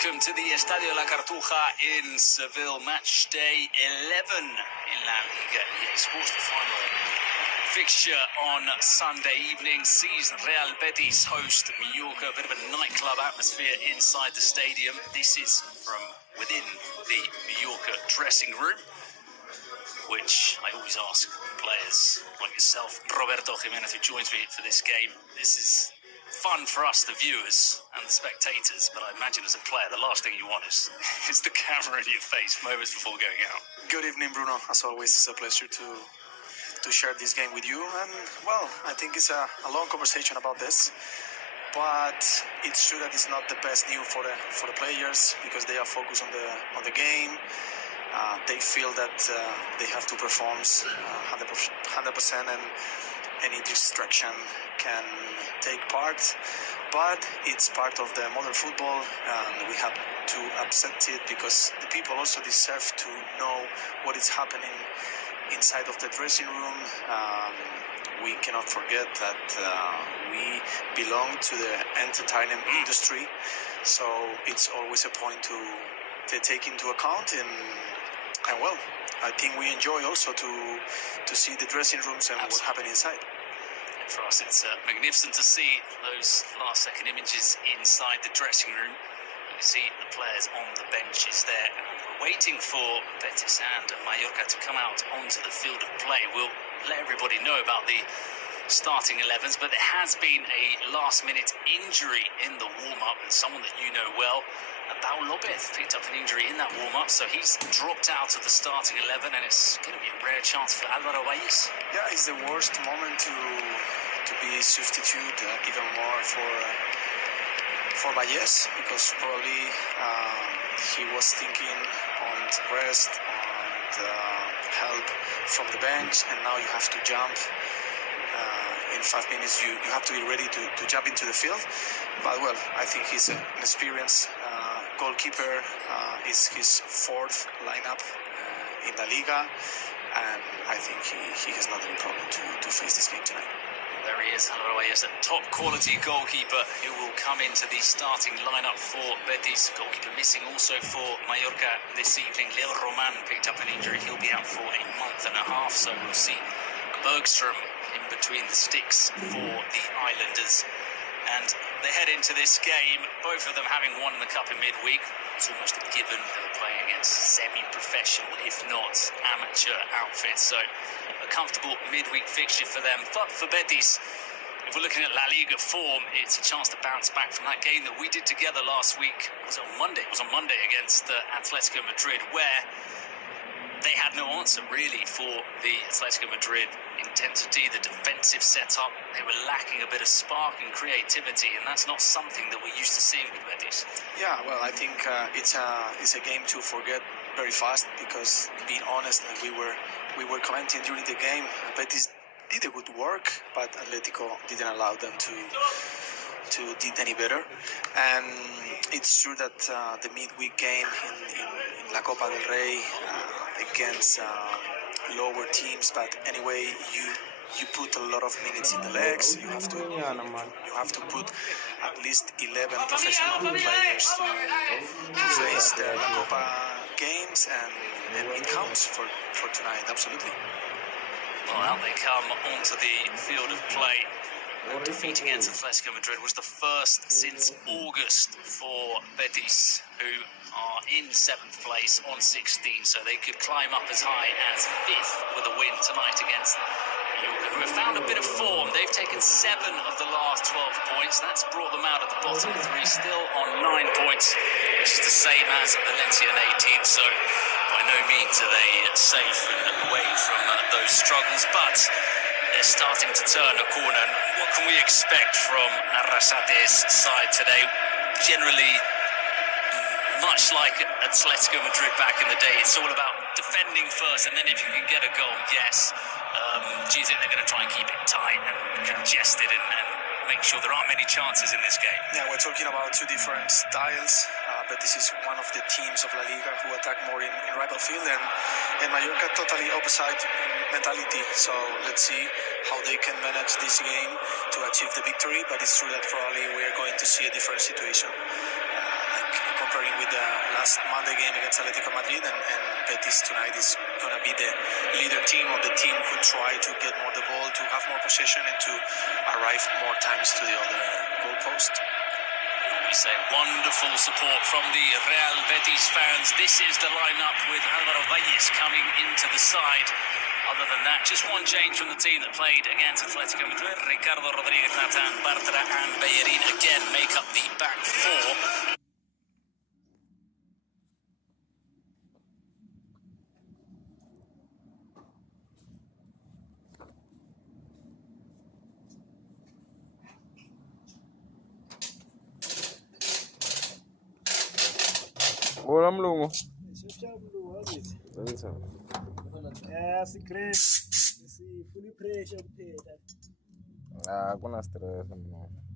welcome to the Estadio La Cartuja in Seville, match day 11 in La Liga EA Sports. The final fixture on Sunday evening sees Real Betis host Mallorca. A bit of a nightclub atmosphere inside the stadium. This is from within the Mallorca dressing room, which I always ask players like yourself, Roberto Jimenez, who joins me for this game. This is fun for us, the viewers and the spectators, but I imagine as a player, the last thing you want is the camera in your face moments before going out. Good evening, Bruno. As always, it's a pleasure to share this game with you. And well, I think it's a long conversation about this, but it's true that it's not the best news for the players because they are focused on the game. They feel that they have to perform 100%, and any distraction can take part, but it's part of the modern football, and we have to accept it because the people also deserve to know what is happening inside of the dressing room. We cannot forget that we belong to the entertainment industry, so it's always a point to take into account, and well, I think we enjoy also to see the dressing rooms and what's happening inside. For us, it's magnificent to see those last-second images inside the dressing room. You can see the players on the benches there. And we're waiting for Betis and Mallorca to come out onto the field of play. We'll let everybody know about the starting 11s, but there has been a last-minute injury in the warm-up, and someone that you know well, Pau Lopez, picked up an injury in that warm-up, so he's dropped out of the starting 11, and it's going to be a rare chance for Álvaro Valles. Yeah, it's the worst moment to be substituted, even more for Valles, because probably he was thinking on rest and help from the bench, and now you have to jump. In 5 minutes, you have to be ready to jump into the field. But well, I think he's an experienced goalkeeper. Is his fourth lineup in La Liga, and I think he has not any problem to face this game tonight. There he is, Álvaro Valles, a top quality goalkeeper who will come into the starting lineup for Betis. Goalkeeper missing also for Mallorca this evening. Leo Roman picked up an injury. He'll be out for a month and a half, so we'll see Bergstrom in between the sticks for the Islanders. And they head into this game, both of them having won the cup in midweek. It's almost a given. They were playing against semi-professional, if not amateur outfits. So a comfortable midweek fixture for them. But for Betis, if we're looking at La Liga form, it's a chance to bounce back from that game that we did together last week. It was on Monday against Atletico Madrid, where they had no answer really for the Atletico Madrid intensity, the defensive setup. They were lacking a bit of spark and creativity, and that's not something that we're used to seeing with Betis. Yeah, well, I think it's a game to forget very fast because, being honest, we were commenting during the game, Betis did a good work, but Atletico didn't allow them to did any better. And it's true that the midweek game in La Copa del Rey against lower teams, but anyway, you put a lot of minutes in the legs. You have to put at least 11 professional players to face the La Copa games, and it counts for tonight, absolutely. Well, out they come onto the field of play. That defeat against Atletico Madrid was the first since August for Betis, who are in 7th place on 16, so they could climb up as high as 5th with a win tonight against Mallorca, who have found a bit of form. They've taken 7 of the last 12 points. That's brought them out of the bottom 3, still on 9 points, which is the same as Valencia in 18th, so by no means are they safe and away from those struggles, but they're starting to turn a corner. What can we expect from Arrasate's side today? Generally, much like Atletico Madrid back in the day, it's all about defending first, and then if you can get a goal, yes. Do you think they're going to try and keep it tight and congested and make sure there aren't many chances in this game? Yeah, we're talking about two different styles, but this is one of the teams of La Liga who attack more in rival field, and Mallorca totally opposite mentality. So let's see how they can manage this game to achieve the victory, but it's true that probably we are going to see a different situation, like comparing with the last Monday game against Atletico Madrid, and Betis tonight is going to be the leader team, or the team who try to get more the ball, to have more possession, and to arrive more times to the other goal post. We say wonderful support from the Real Betis fans. This is the lineup with Álvaro Valles coming into the side. Other than that, just one change from the team that played against Atletico Madrid. Ricardo Rodriguez, Nathan Bartra and Bellerin again make up the back four. Hola mlungu. Sikufuni pressure kuphela. Kuna stress mlungu.